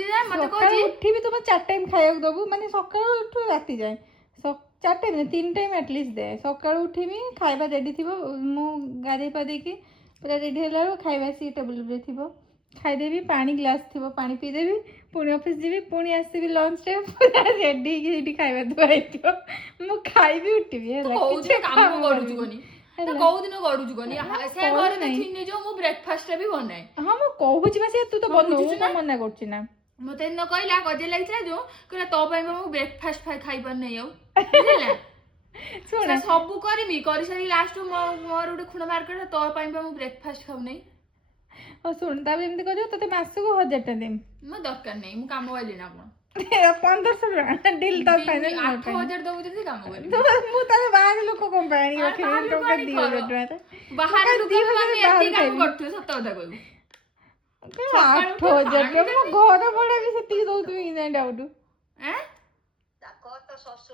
ବୁଝି ଯା ମତେ କହୁଛି ଉଠିବି ତୁମେ 4 ଟାଇମ୍ ଖାଇବାକୁ ଦବୁ ମାନେ ସକାଳୁ ଉଠୁ ରାତି ଯାଏ 4 ଟାଇମ୍ 3 ଟାଇମ୍ ଆଟଲିଷ୍ଟ ଦେ ସକାଳୁ ଉଠିବି ଖାଇବା ରେଡି ଥିବ ମୁଁ ଗାଧେଇ ପାଧେଇକି ପୁରା ରେଡି ହେଲା ବେଳକୁ ଖାଇବା ଆସିକି ଟେବୁଲ ଉପରେ ଥିବ ଖାଇଦେବି ପାଣି ଗ୍ଲାସ୍ ଥିବ ପାଣି ପିଇଦେବି ପୁଣି ଅଫିସ ଯିବି ପୁଣି ଆସିବି ଲଞ୍ଚ ରେ ପୁରା ରେଡି ହେଇକି ସେଇଠି ଖାଇବା ଥୁଆ ହେଇଥିବ ମୁଁ ଖାଇବି ଉଠିବି ହେଲା କିଛି କାମ କାମ କରୁଛୁ କରିବିନି। କୋନି ତ କୋଉ ଦିନ କରୁଛୁ କୋନି ସେ ଘରେ ତ ଥିନି ଯୋଉ ମୁଁ ବ୍ରେକଫାଷ୍ଟ ଟା ବି ବନାଏ। ହଁ ମୁଁ କହୁଛି ବା ସେ ତୁ ତ ବନଉ ମୁଁ ମନା କରୁଛି ନା ମତେ ଦିନ କହିଲା ଗଜେ ଲାଗିଥିଲା ଯୋଉ କହିଲା ତୋ ପାଇଁ ମୁଁ ବ୍ରେକଫାଷ୍ଟ ଖାଇପାରୁନି ଆଉ ବୁଝିଲା ଶୁଣ ସବୁ କରିବି କରିସାରି ଲାଷ୍ଟ ମୋର ଗୋଟେ ଖୁଣ ମାର୍କେଟ ତୋ ପାଇଁ ମୁଁ ବ୍ରେକଫାଷ୍ଟ ଖାଉନି। ହଉ ଶୁଣ ତାପରେ ଏମିତି କରିବ ତୋତେ ମାସକୁ 1000 ଟା ଦେମି ମୋ ଦରକାର ନାହିଁ ମୁଁ କାମ କଲି ନା କଣ 1500 ଟଙ୍କା ଡିଲ୍ ତ ଫାଇନାଲ 8000 ଦବୁ ଯଦି କାମ କରିବି ମୁଁ ତାହେଲେ ବାହାର ଲୋକ କଣ ପାଇଁ ଆଣିକି ରଖିବି ଟଙ୍କା 2000 ଟଙ୍କା ବାହାର ଲୋକ ଆମେ ଏତେ କାମ କରୁଥିବୁ ସତ କଥା କହିବୁ 8000 ଟଙ୍କା ମୋ ଘର ଭଡା ବି ସେତିକି ଦଉଥିବି କି ନାଇଁ ଡାଉଟ